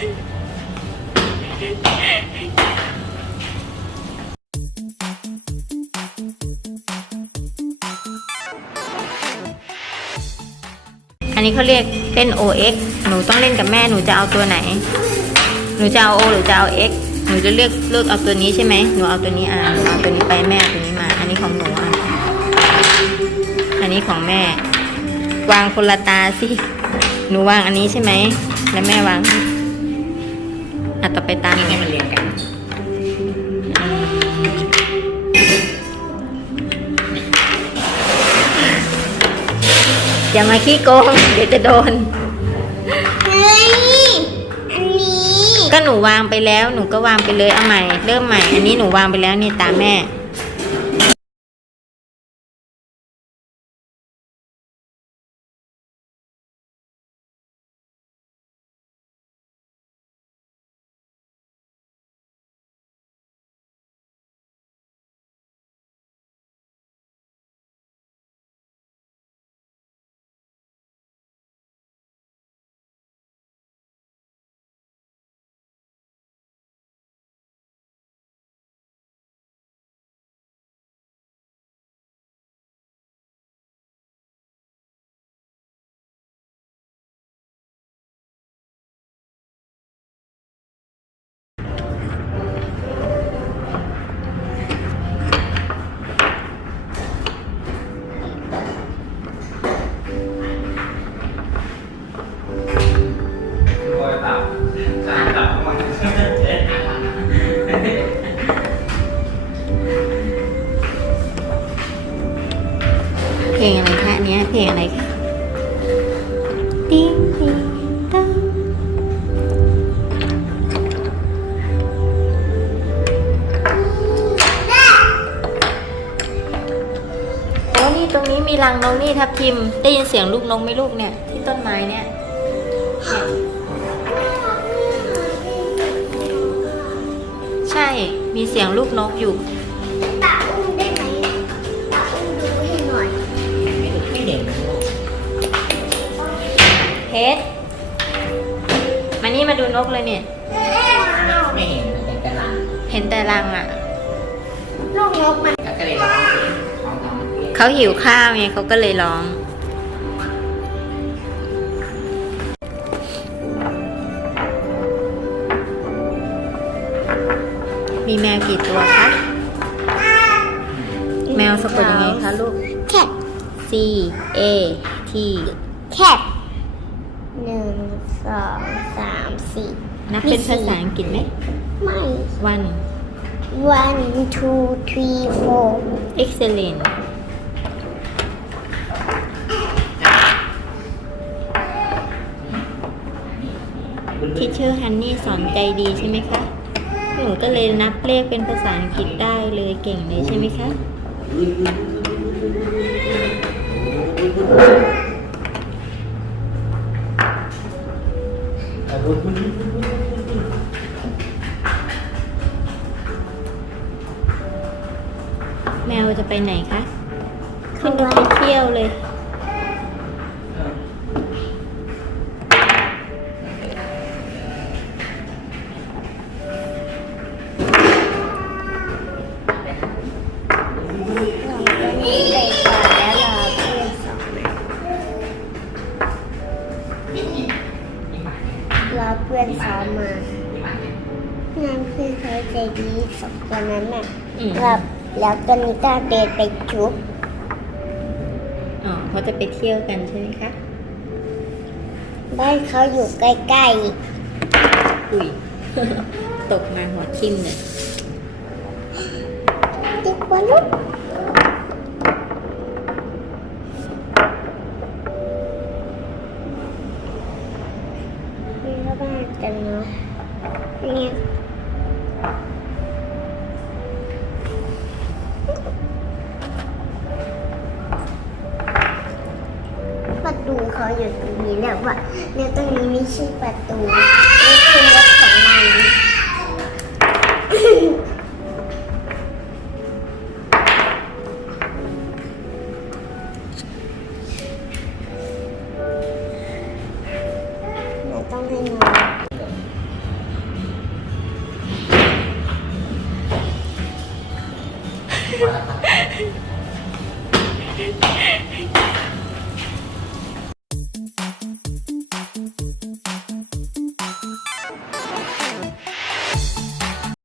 อันนี้เขาเรียกเล่น OX หนูต้องเล่นกับแม่ หนูจะเอาตัวไหน หนูจะเอา O หรือจะเอา X หนูจะเลือกเลือกเอาตัวนี้ใช่ไหม หนูเอาตัวนี้อะหนูเอาตัวนี้ไปแม่ตัวนี้มา อันนี้ของหนูอะ อันนี้ของแม่ วางคนละตาสิ หนูวางอันนี้ใช่ไหม แล้วแม่วาง อะต่อไปตามหนูให้มันเรียงกันอย่ามาขี้โกงเดี๋ยวจะโดน เฮ้ย อันนี้ ก็หนูวางไปแล้ว หนูก็วางไปเลยเอาใหม่ เริ่มใหม่ อันนี้หนูวางไปแล้วนี่ตามแม่ เพลงอะไรคะอันเนี้ยเพลงอะไรคะติ๊งติ๊งตังโอ้นี่ตรงนี้มีรังนกนี่ทับทิม ได้ยินเสียงลูกนกไหมลูกเนี่ย ที่ต้นไม้เนี่ยใช่ มีเสียงลูกนกอยู่ เพชรมานี่มาดูนกเลยเนี่ย ไม่เห็นมันเป็นกระลังเห็นแต่รังอะ ลูกนกมันก็เลยร้องเพลงร้องร้องเพลงเขาหิวข้าวไงเขาก็เลยร้อง มีแมวกี่ตัวคะ แมวสะกดยังไงคะลูกแคท C A T แคท หนึ่งสองสามสี่นับเป็นภาษาอังกฤษไหม ไม่ one one two three four excellent ทิเชอร์ฮันนี่สอนใจดีใช่ไหมคะ หนูก็เลยนับเลขเป็นภาษาอังกฤษได้เลยเก่งเลยใช่ไหมคะ แมวจะไปไหนคะ ขึ้นรถไปเที่ยวเลย รอเพื่อนสองมานั่นเพื่อนเขาใจดีสองคนนั้นน่ะอืม ครับแล้วตอนนี้ก็เดินไปชุบอ๋อเขาจะไปเที่ยวกันใช่ไหมคะ บ้านเขาอยู่ใกล้อุ้ย ตกมาหัวทิ่มเลยๆติ๊กว่าลูก นี่ก็บ้านกันเนาะเนี่ยประตูเขาอยู่ตรงนี้แล้วว่ะแล้วตรงนี้ไม่ใช่ประตูนี่คือรถของมัน ต้องให้น้อง